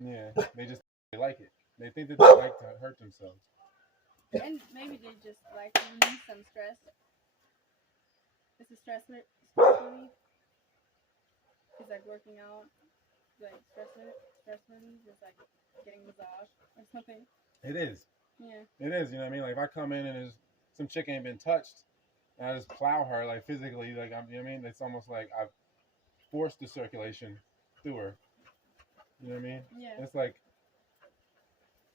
Yeah, they just they like it. They think that they like to hurt themselves. And maybe they just like to release some stress. It's a stress relief. It's like working out, like stress relief. It's like getting massage or something. It is. Yeah. It is. You know what I mean? Like if I come in and there's some chick ain't been touched, and I just plow her like physically, like you know what I mean? It's almost like I've forced the circulation through her. You know what I mean? Yeah. It's like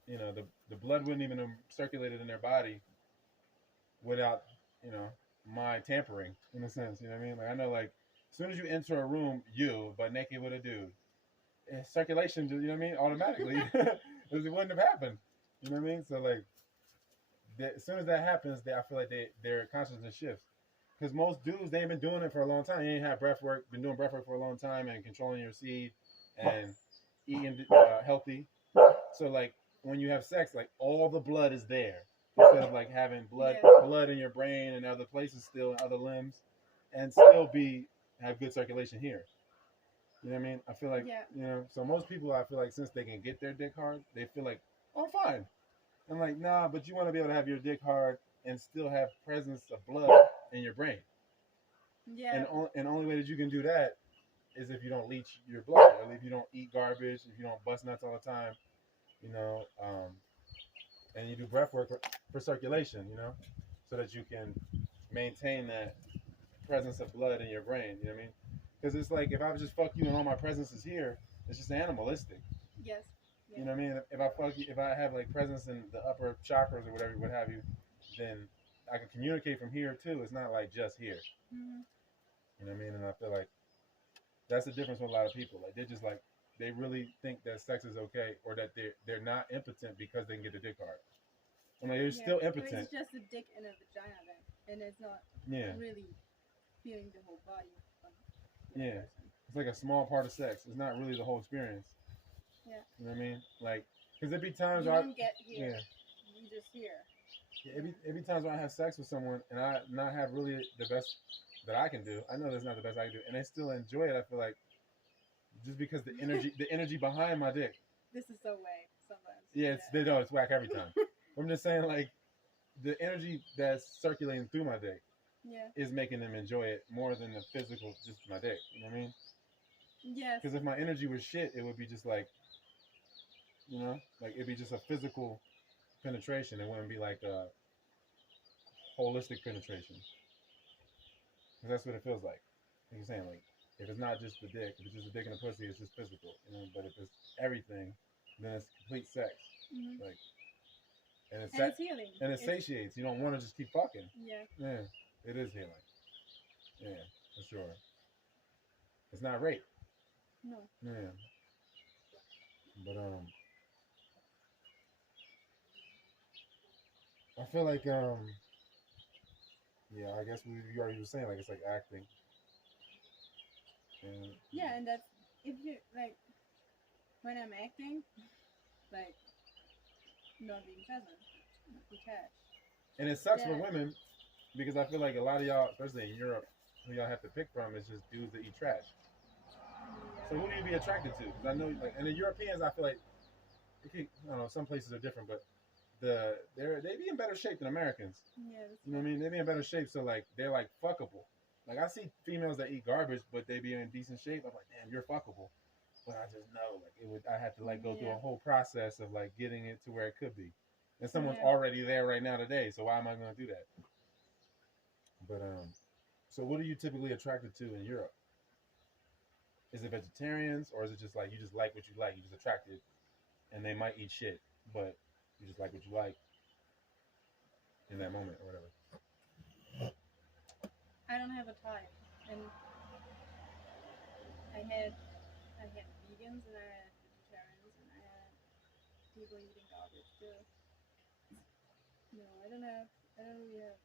the blood wouldn't even have circulated in their body without my tampering in a sense. You know what I mean? Like I know like as soon as you enter a room, you but naked with a dude, circulation, you know what I mean? Automatically, it wouldn't have happened. You know what I mean? So like, as soon as that happens, I feel like their consciousness shifts. Because most dudes, they ain't been doing it for a long time. You ain't had breath work, been doing breath work for a long time, and controlling your seed and eating healthy. So like, when you have sex, like all the blood is there instead of like having blood in your brain and other places still, and other limbs, and still have good circulation here. You know what I mean? I feel like so most people I feel like since they can get their dick hard, they feel like, oh, I'm fine. I'm like, nah, but you want to be able to have your dick hard and still have presence of blood in your brain. Yeah. And the only way that you can do that is if you don't leach your blood, or if you don't eat garbage, if you don't bust nuts all the time, you know, and you do breath work for circulation, so that you can maintain that presence of blood in your brain. You know what I mean? Because it's like if I just fuck you and all my presence is here, it's just animalistic. Yes. You know what I mean? If I fuck you, if I have like presence in the upper chakras or whatever, what have you, then I can communicate from here too. It's not like just here. Mm-hmm. You know what I mean? And I feel like that's the difference with a lot of people. Like they're just like they really think that sex is okay, or that they're not impotent because they can get their dick hard. I'm like, they're still impotent. It's just a dick and a vagina then, and it's not really feeling the whole body. Yeah, it's like a small part of sex. It's not really the whole experience. Yeah. You know what I mean? Like, because there be times you where don't get here. You just hear. Yeah, it be times when I have sex with someone and I not have really the best that I can do. I know that's not the best I can do, and they still enjoy it. I feel like just because the energy behind my dick. This is so whack sometimes. Yeah, it's whack every time. I'm just saying, like, the energy that's circulating through my dick is making them enjoy it more than the physical, just my dick. You know what I mean? Yes. Because if my energy was shit, it would be just like, like it'd be just a physical penetration. It wouldn't be like a holistic penetration. Because that's what it feels like. Like you're saying, like, if it's not just the dick, if it's just a dick and a pussy, it's just physical. But if it's everything, then it's complete sex. Mm-hmm. Like, and it's healing. And it satiates. You don't want to just keep fucking. Yeah. Yeah. It is healing. Yeah, for sure. It's not rape. No. Yeah. But I feel like yeah, I guess you already were saying like it's like acting. And yeah, and that's if you like when I'm acting, like not being present, not detached. And it sucks for women because I feel like a lot of y'all, especially in Europe, who y'all have to pick from is just dudes that eat trash. So who do you be attracted to? Because I know, like, and the Europeans, I feel like, I don't know, some places are different, but they be in better shape than Americans. Yeah, you know what I mean? They be in better shape, so like they're like fuckable. Like I see females that eat garbage, but they be in decent shape. I'm like, damn, you're fuckable. But I just know, like, I had to like go through a whole process of like getting it to where it could be, and someone's already there right now today. So why am I going to do that? But so what are you typically attracted to in Europe? Is it vegetarians, or is it just like you just like what you like? You just attracted, and they might eat shit, but you just like what you like in that moment or whatever. I don't have a type, and I had vegans and I had vegetarians and I had people eating garbage too. No, I don't really have.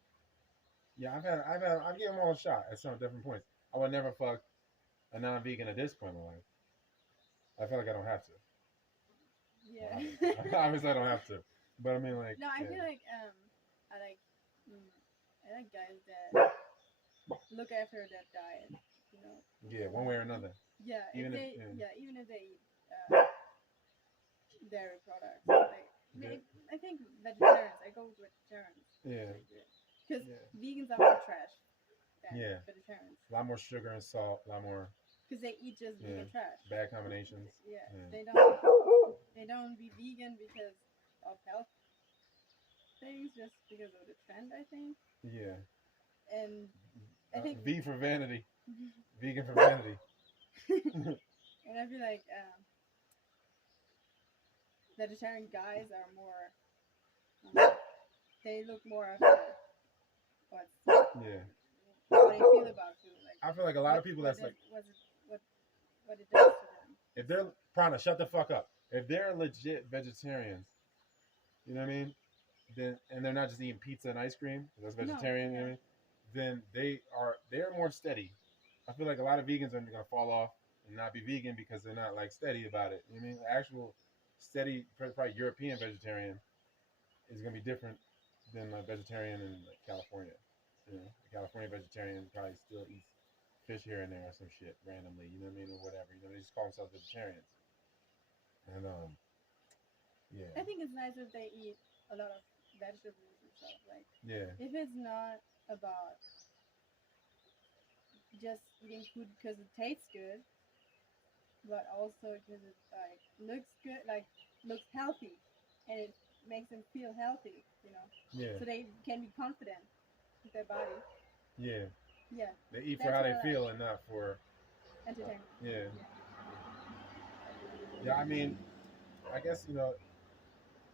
Yeah, I've given them all a shot at some different points. I would never fuck a non-vegan at this point in my life. I feel like I don't have to. Yeah. Well, obviously, I don't have to. But I mean, like. No, I feel like I like I like guys that look after that diet. You know. Yeah, one way or another. Yeah, even if they eat dairy products. Like, I think vegetarians. I go with vegetarians. Yeah. Because Yeah. vegans are more trash than vegetarians. A lot more sugar and salt. A lot more. Because they eat just vegan trash. Bad combinations. Yeah. They don't be vegan because of health things, just because of the trend, I think. Yeah. And I think V for vanity. Vegan for vanity. And I feel like vegetarian guys are more. They look more after what they feel about food. Like, I feel like a lot of people what it does to them. If they're Prana, shut the fuck up. If they're legit vegetarians, you know what I mean? Then and they're not just eating pizza and ice cream. That's vegetarian, you know what I mean? Then they're more steady. I feel like a lot of vegans are gonna fall off and not be vegan because they're not like steady about it. You know what I mean? Actual steady, probably European vegetarian is gonna be different than a vegetarian in like California. You know, a California vegetarian probably still eats fish here and there or some shit randomly. You know what I mean, or whatever. You know, they just call themselves vegetarians. And yeah. I think it's nice if they eat a lot of vegetables and stuff. Like, if it's not about just eating food because it tastes good, but also because it like looks good, like looks healthy, and it makes them feel healthy, you know. Yeah. So they can be confident with their body. Yeah. Yeah. They eat for how they feel and not for entertainment. Yeah. Yeah, I mean, I guess, you know,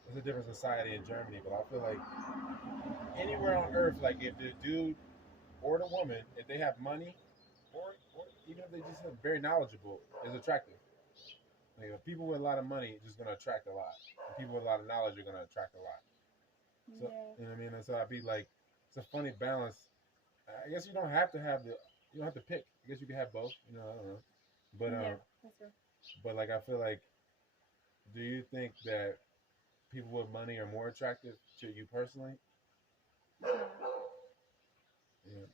there's a different society in Germany, but I feel like anywhere on earth, like if the dude or the woman, if they have money, or even if they just are very knowledgeable, is attractive. Like, people with a lot of money are just going to attract a lot. And people with a lot of knowledge are going to attract a lot. So, you know what I mean? And so I'd be like, it's a funny balance. I guess you don't have to pick. I guess you can have both. You know, I don't know. But, that's true. But like, I feel like, do you think that people with money are more attractive to you personally? Yeah.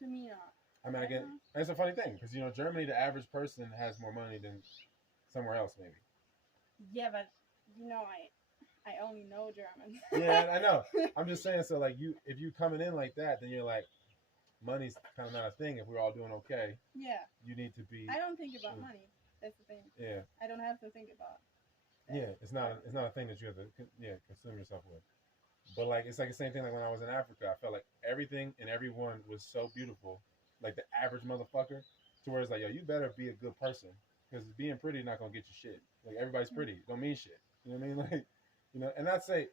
To me, not. I mean, again, it's a funny thing because, you know, Germany, the average person has more money than somewhere else, maybe. Yeah, but you know, I only know German. Yeah, I know. I'm just saying. So, like, if you coming in like that, then you're like, money's kind of not a thing. If we're all doing okay, you need to be. I don't think about money. That's the thing. Yeah. I don't have to think about that. Yeah, it's not a thing that you have to consume yourself with. But like, it's like the same thing. Like when I was in Africa, I felt like everything and everyone was so beautiful. Like the average motherfucker, to where it's like, yo, you better be a good person because being pretty not gonna get you shit. Like everybody's pretty, don't mean shit. You know what I mean? Like, you know, and not say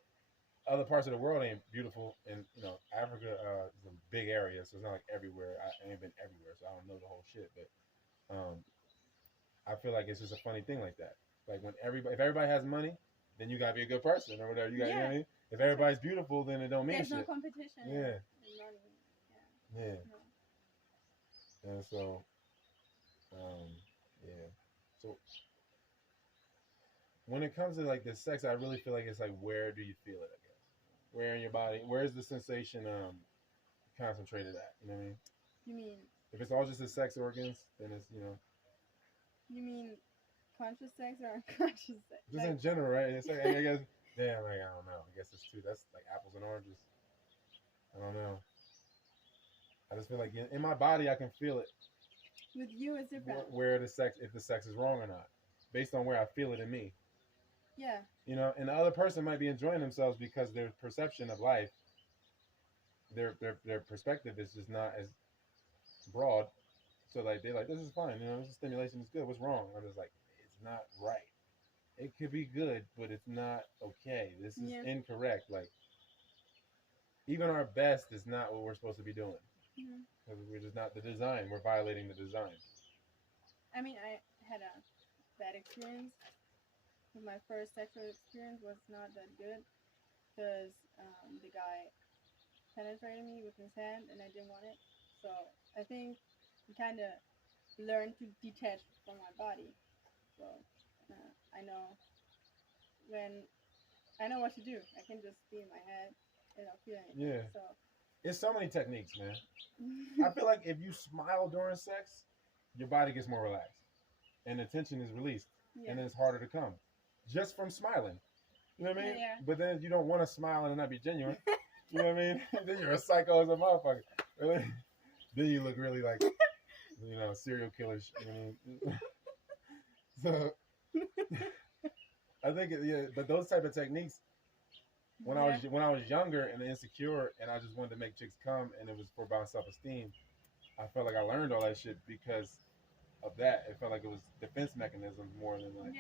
other parts of the world ain't beautiful, and you know, Africa is a big area, so it's not like everywhere. I ain't been everywhere, so I don't know the whole shit. But I feel like it's just a funny thing like that. Like when if everybody has money, then you gotta be a good person or whatever. You got, you know what I mean? If everybody's beautiful, then it don't mean shit. There's no competition. Yeah. Yeah. And so, yeah. So when it comes to like the sex, I really feel like it's like, where do you feel it? I guess where in your body? Where's the sensation concentrated at? You know what I mean? You mean if it's all just the sex organs, then it's, you know. You mean conscious sex or unconscious sex? Just in general, right? It's like, I guess. Damn, like, I don't know. I guess it's two. That's like apples and oranges. I don't know. I just feel like in my body, I can feel it. With you, it's different. Where the sex, if the sex is wrong or not, based on where I feel it in me. Yeah. You know, and the other person might be enjoying themselves because their perception of life, their perspective is just not as broad. So like they're like, this is fine. You know, this stimulation is good. What's wrong? I'm just like, it's not right. It could be good, but it's not okay. This is incorrect. Like, even our best is not what we're supposed to be doing. Because we're just not the design. We're violating the design. I mean, I had a bad experience. My first sexual experience was not that good because the guy penetrated me with his hand and I didn't want it. So I think I kind of learned to detach from my body. So I know what to do. I can just be in my head and I'll feel anything. Yeah. So it's so many techniques, man. I feel like if you smile during sex, your body gets more relaxed and the tension is released, and then it's harder to come. just from smiling. You know what I mean? Yeah. But then you don't want to smile and not be genuine. You know what I mean? Then you're a psycho as a motherfucker. Really? Then you look really like, serial killers. You know what I mean? So I think, but those type of techniques, when I was younger and insecure, and I just wanted to make chicks come, and it was for my self esteem. I felt like I learned all that shit because of that. It felt like it was defense mechanisms more than like,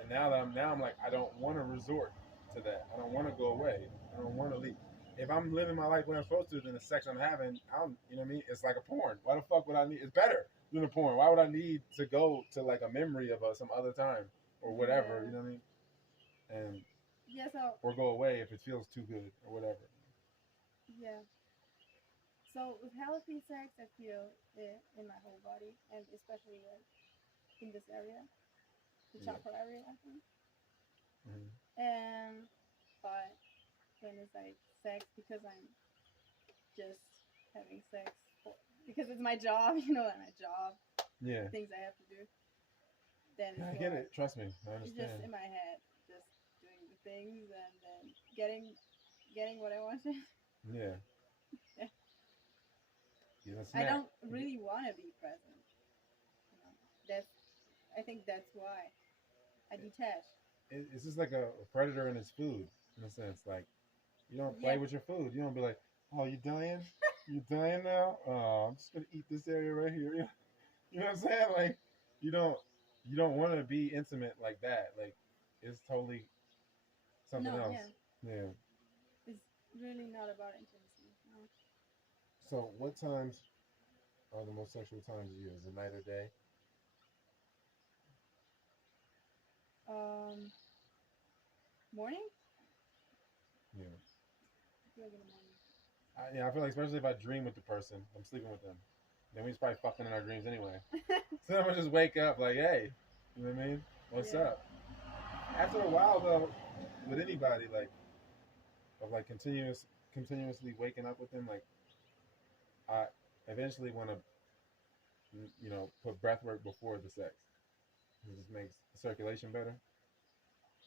And now I'm like, I don't want to resort to that. I don't want to go away. I don't want to leave. If I'm living my life where I'm supposed to, then the sex I'm having, you know what I mean? It's like a porn. Why the fuck would I need? It's better than a porn. Why would I need to go to like a memory of some other time or whatever? You know what I mean? And or go away if it feels too good or whatever. Yeah. So with healthy sex, I feel it in my whole body, and especially like in this area, the chakra area, I think. And but when it's like sex, because I'm just having sex because it's my job, my job. Yeah. Things I have to do. Then I get it. Trust me, I understand. It's just in my head, just doing the things and then getting what I wanted. Yeah. I don't really want to be present. I think that's why I detach. It's just like a predator and his food, in a sense. Like, you don't play with your food. You don't be like, oh, you dying? You dying now? Oh, I'm just gonna eat this area right here. You know what I'm saying? Like, you don't want to be intimate like that. Like, it's totally something else. Yeah. It's really not about intimacy. No. So, what times are the most sexual times of you? Is it night or day? Morning? Yeah. I feel like in the morning. I feel like especially if I dream with the person, I'm sleeping with them. Then we just probably fucking in our dreams anyway. So I'm gonna just wake up like, hey, you know what I mean? What's up? After a while though, with anybody, like, of like continuously waking up with them, like, I eventually want to, put breath work before the sex. It just makes the circulation better.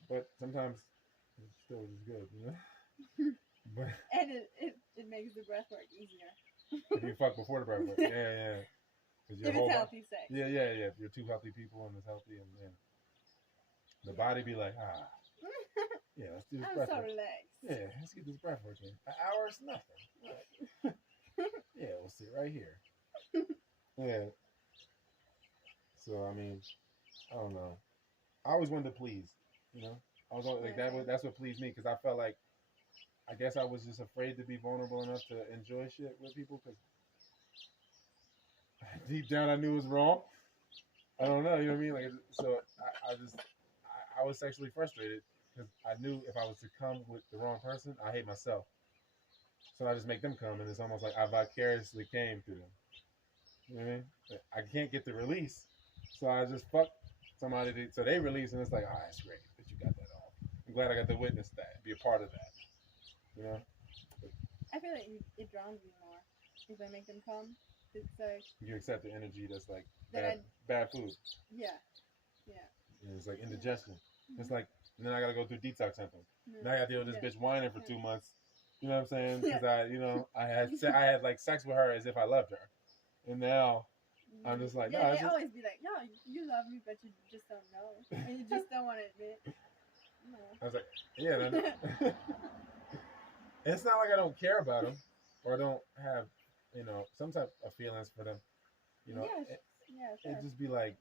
But sometimes it's still as good, But and it makes the breath work easier. If you fuck before the breath work, yeah. If it's healthy sex. Yeah. If you're two healthy people and it's healthy, and the body be like, yeah, let's do this breath work. Relaxed. Yeah, let's get this breath work in. An hour is nothing. Right. Yeah, we'll sit right here. Yeah. So I mean, I don't know. I always wanted to please, I was always like that. That's what pleased me because I felt like, I guess I was just afraid to be vulnerable enough to enjoy shit with people because deep down I knew it was wrong. I don't know, you know what I mean? Like, so I was sexually frustrated because I knew if I was to come with the wrong person, I hate myself. So I just make them come, and it's almost like I vicariously came through them. You know what I mean? I can't get the release, so I just fuck somebody. So they release, and it's like, oh, that's great that you got that off. I'm glad I got to witness that, be a part of that. I feel like it drowns me more if I make them come. It's like you accept the energy that's like bad food. Yeah. And it's like indigestion. Mm-hmm. It's like, and then I got to go through detox symptoms. Mm-hmm. Now I got to deal with this bitch whining for 2 months. You know what I'm saying? Because I had like sex with her as if I loved her, and now I'm just like, they always be like, no, you love me, but you just don't know, and you just don't want to admit. No. I was like, yeah. It's not like I don't care about them, or I don't have, some type of feelings for them. Sure. It'd just be like,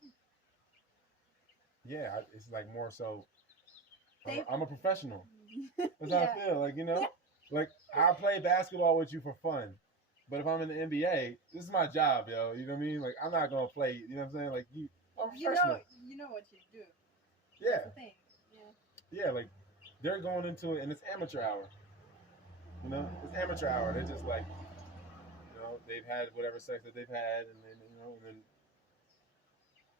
it's like more so. I'm a professional. That's how I feel. Like, like I play basketball with you for fun, but if I'm in the NBA, this is my job, yo. You know what I mean? Like, I'm not gonna play. You know what I'm saying? Like, I'm professional. You know what you do. Yeah. That's the thing. Yeah, like they're going into it, and it's amateur hour. It's amateur hour. They're just like, they've had whatever sex that they've had, and then, and then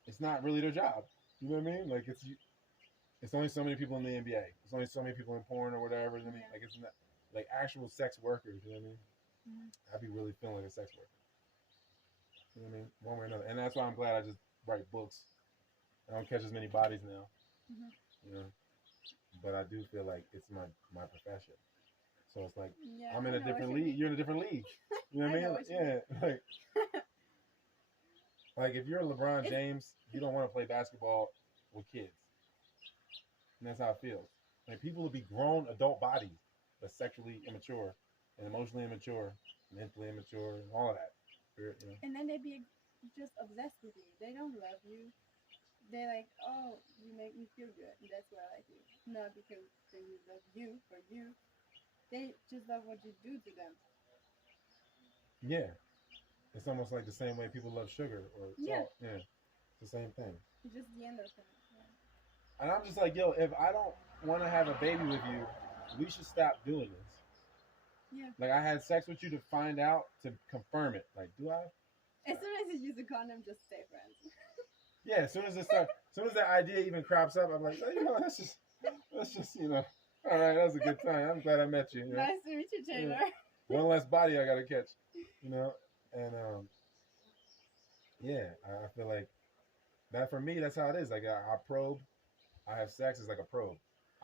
it's not really their job. You know what I mean? Like, it's only so many people in the NBA. It's only so many people in porn or whatever. You know what I mean? Like, it's not like actual sex workers. You know what I mean? Mm-hmm. I'd be really feeling like a sex worker. You know what I mean? One way or another. And that's why I'm glad I just write books. I don't catch as many bodies now. Mm-hmm. you know. But I do feel like it's my profession. So it's like Yeah, I'm I in a know what different you league. mean. You're in a different league. You know what I I know mean? what you Yeah. Like if you're LeBron It's James, you don't want to play basketball with kids. And that's how it feels. Like people will be grown adult bodies, but sexually immature and emotionally immature, mentally immature, and all of that. You know? and then they be just obsessed with you. They don't love you. They're like, oh, you make me feel good, and that's why I like you. Not because they love you for you. They just love what you do to them. Yeah. It's almost like the same way people love sugar or Yeah, salt. Yeah. It's the same thing. it's just the endorphin. Yeah. And I'm just like, yo, if I don't want to have a baby with you, we should stop doing this. Yeah. Like I had sex with you to find out to confirm it. Like, do I? As soon as you use a condom, just stay friends. Yeah. As soon as that idea even crops up, I'm like, oh, you know, that's just, you know, all right, that was a good time. I'm glad I met you. You know? Nice to meet you, Yeah. Taylor. One less body I gotta catch. You know, and yeah, I feel like that for me. That's how it is. Like I probe. I have sex. It's like a probe.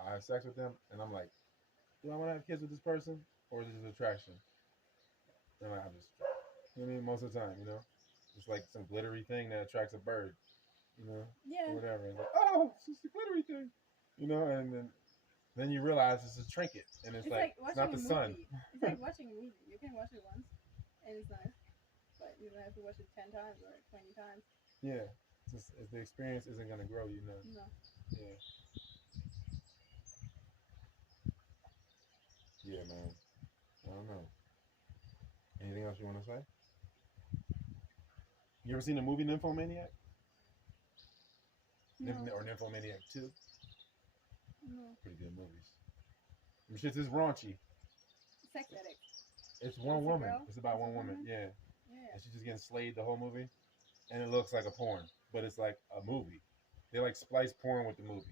I have sex with them, and I'm like, do I want to have kids with this person, or is it just attraction? And I'm just, you know what I mean, most of the time, you know, it's like some glittery thing that attracts a bird, you know, or Yeah. whatever. It's like, oh, it's just a glittery thing, you know, and then you realize it's a trinket, and it's It's like like it's watching not a the sun. movie. It's like watching a movie. You can watch it once, and it's nice, but you don't have to watch it 10 times or 20 times. Yeah, it's just, the experience isn't gonna grow, you know. No. Yeah, yeah, man. I don't know. Anything else you want to say? You ever seen the movie Nymphomaniac? No. Or Nymphomaniac 2? No. Pretty good movies. Them shit's is raunchy. Sex addict. It's one It's a woman. girl? It's about It's a one woman. woman? Yeah. Yeah. And she's just getting slayed the whole movie. And it looks like a porn. But it's like a movie. They like splice porn with the movie.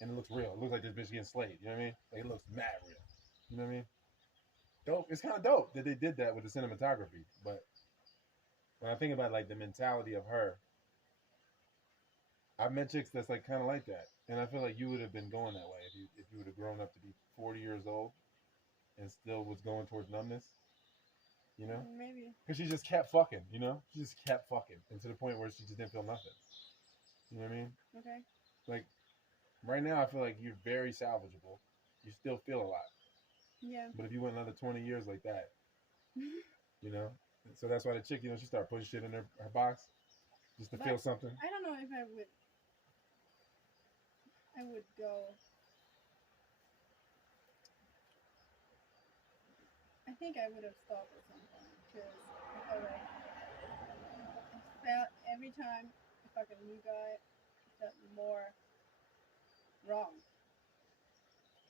And it looks real. It looks like this bitch getting slayed. You know what I mean? Like it looks mad real. You know what I mean? Dope. It's kind of dope that they did that with the cinematography. But when I think about like the mentality of her, I've met chicks that's like kind of like that. And I feel like you would have been going that way if you would have grown up to be 40 years old and still was going towards numbness. You know? Maybe. Because she just kept fucking, you know? She just kept fucking. And to the point where she just didn't feel nothing. You know what I mean? Okay. Like, right now, I feel like you're very salvageable. You still feel a lot. Yeah. But if you went another 20 years like that, you know? So that's why the chick, you know, she started putting shit in her box just to But feel something. I don't know if I would. I would go. I think I would have stopped at some point because I felt like every time I fuck a new guy, it felt more wrong.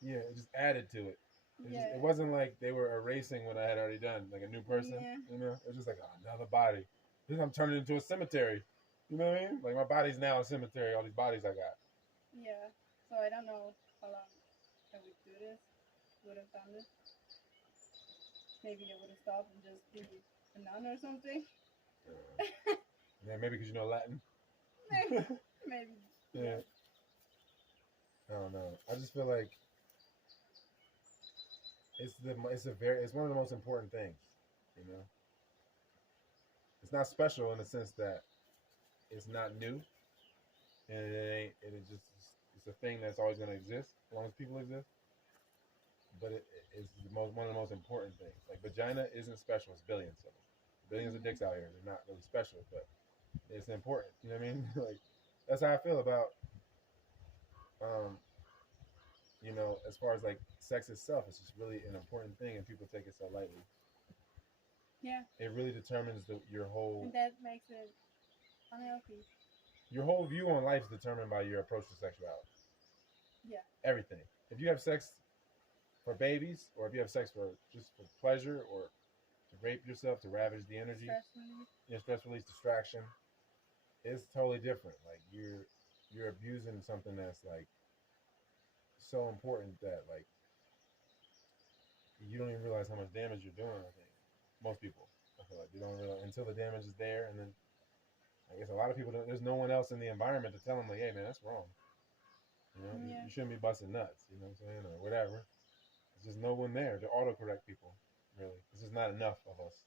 Yeah, it just added to it. Yeah. It wasn't like they were erasing what I had already done, like a new person. Yeah. You know, it was just like another body. This I'm turning into a cemetery. You know what I mean? Like my body's now a cemetery. All these bodies I got. Yeah. So I don't know how long I would do this. Would have done this. Maybe I would have stopped and just be a nun or something. Yeah, maybe because you know Latin. Maybe. Yeah. I don't know. I just feel like it's one of the most important things. You know, it's not special in the sense that it's not new, and it ain't. It just it's a thing that's always going to exist as long as people exist. But it's one of the most important things. Like vagina isn't special; it's billions of them. Billions of dicks out here. They're not really special, but it's important. You know what I mean? Like that's how I feel about um, you know, as far as like sex itself, it's just really an important thing, and people take it so lightly. Yeah. It really determines your whole And that makes it unhealthy. view on life is determined by your approach to sexuality. Yeah. Everything. If you have sex for babies, or if you have sex for just for pleasure, or to rape yourself, to ravage the energy, stress release, distraction, it's totally different. Like you're abusing something that's like so important that like you don't even realize how much damage you're doing. I think most people, I feel like they don't realize until the damage is there, and then I guess a lot of people don't. There's no one else in the environment to tell them like, hey man, that's wrong. You know, Yeah. you shouldn't be busting nuts. You know what I'm saying, or whatever. There's just no one there to autocorrect people. Really, this is not enough of us.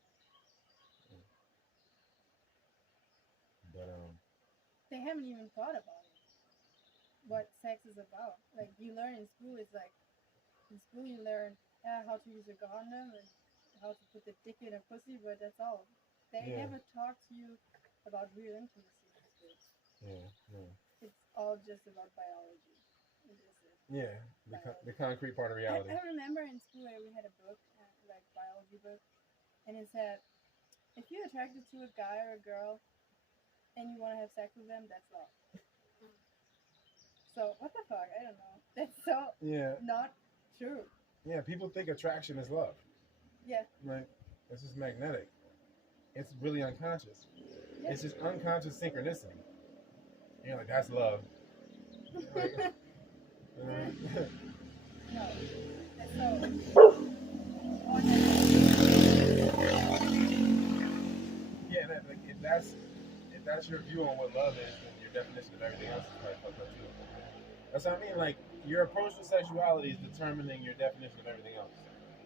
But They haven't even thought about it. What sex is about. Like you learn in school, it's like in school you learn how to use a condom and how to put the dick in a pussy, but that's all. They Yeah. never talk to you about real intimacy in school. yeah. It's all just about biology. It is Yeah, the concrete part of I reality. remember in school we had a book, like biology book, and it said if you're attracted to a guy or a girl and you want to have sex with them, that's love. So what the fuck? I don't know. That's so Yeah, not true. yeah. People think attraction is love. Yeah. Like it's just magnetic. It's really unconscious. Yeah. It's just unconscious synchronicity. You're like, that's love. Like, No. That's so. yeah, like, if that's your view on what love is, then your definition of everything else is probably fucked up too. That's what I mean. Like your approach to sexuality is determining your definition of everything else.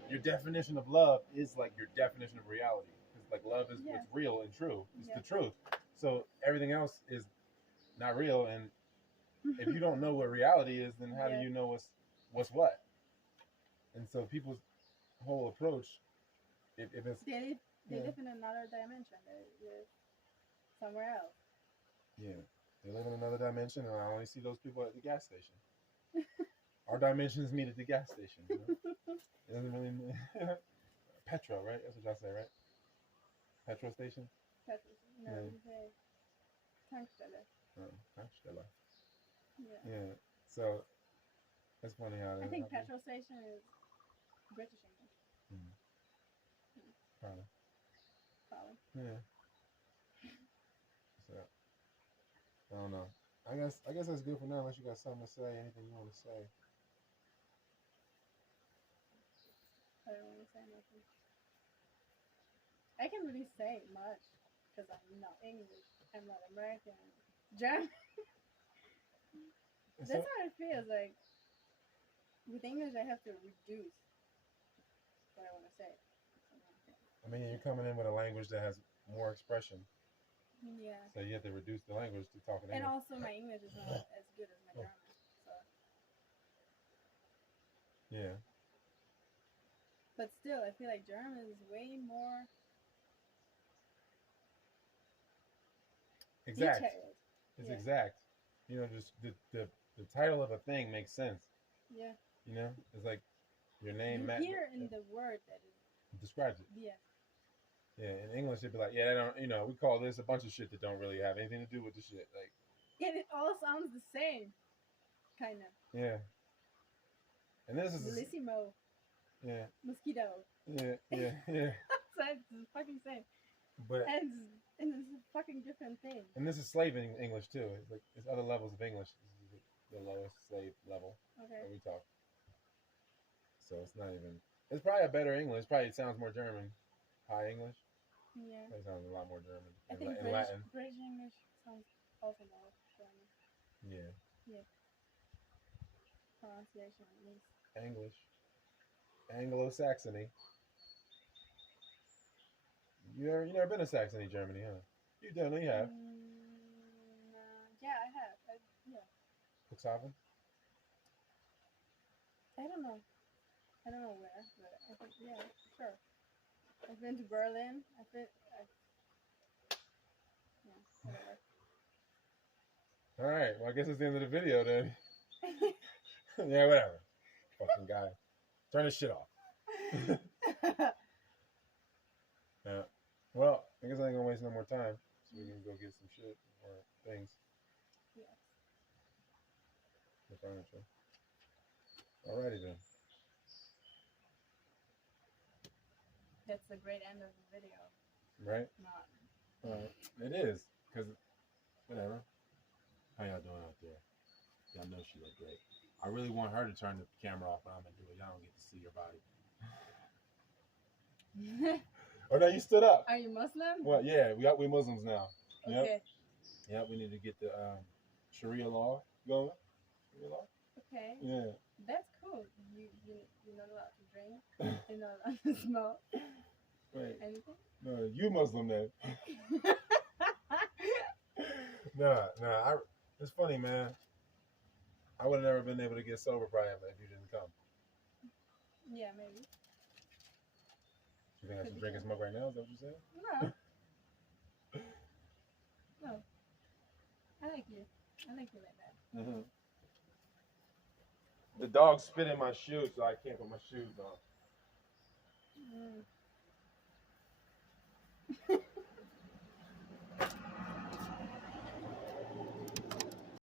Your definition of love is like your definition of reality. Because like love is what's real and true. It's the truth. So everything else is not real. And if you don't know what reality is, then how do you know what's what? And so people's whole approach, if it's they live in another dimension. They live somewhere else. Yeah, they live in another dimension, and I only see those people at the gas station. Our dimensions meet at the gas station. You know? It doesn't really petrol, right? That's what y'all say, right? Petrol station. Petrol. No, you say Tankstelle. Oh, Tankstelle. Yeah. Yeah. So it's funny how I think petrol station is British English. Probably. Yeah. So I don't know. I guess that's good for now. Unless you got something to say, anything you want to say. I don't want to say nothing. I can't really say much because I'm not English. I'm not American. German. That's how it feels. Like with English, I have to reduce what I want to say. I mean, you're coming in with a language that has more expression. Yeah. So you have to reduce the language to talk in English. And also, my English is not as good as my German. So. Yeah. But still, I feel like German is way more exact. detailed. It's exact. You know, just the title of a thing makes sense. Yeah. You know, it's like your name. You hear in the word that it describes it. Yeah. Yeah, in English it'd be like, yeah, I don't, you know, we call this a bunch of shit that don't really have anything to do with the shit. Like, yeah, it all sounds the same, kind of. Yeah. And this is Bellissimo. Yeah. Mosquito. Yeah. So it's the fucking same. But and it's a fucking different thing. And this is slave English too. It's like it's other levels of English. This is the lowest slave level that we talk. So it's not even. It's probably a better English. Probably sounds more German. High English. Yeah. It sounds a lot more German. I think British English sounds also more German. Yeah. Yeah. Pronunciation at least. English. Anglo-Saxony. You never been to Saxony, Germany, huh? You definitely have. Yeah, I have. Yeah. Cuxhaven? I don't know where, but I think yeah, sure. I've been to Berlin. Yeah, whatever. All right. Well, I guess it's the end of the video then. Yeah, whatever. Fucking guy. Turn this shit off. Yeah. Well, I guess I ain't gonna waste no more time. So we can go get some shit or things. Yeah. The furniture. Alrighty then. That's the great end of the video. Right? Not. It is. Because, whatever. How y'all doing out there? Y'all know she look great. I really want her to turn the camera off, but I'm going to do it. Y'all don't get to see her body. Oh, no, you stood up. Are you Muslim? Well, yeah, we Muslims now. Okay. Yep, we need to get the Sharia law going. You know? Okay. Yeah. That's cool. You're not allowed to drink. You're not allowed to smoke. Right. Anything? No, you Muslim then. Nah. It's funny, man. I would have never been able to get sober probably if you didn't come. Yeah, maybe. You think I should drink and smoke right now? Is that what you said? No. No. I like you. I like you like that. Mm-hmm. The dog spit in my shoes, so I can't put my shoes on.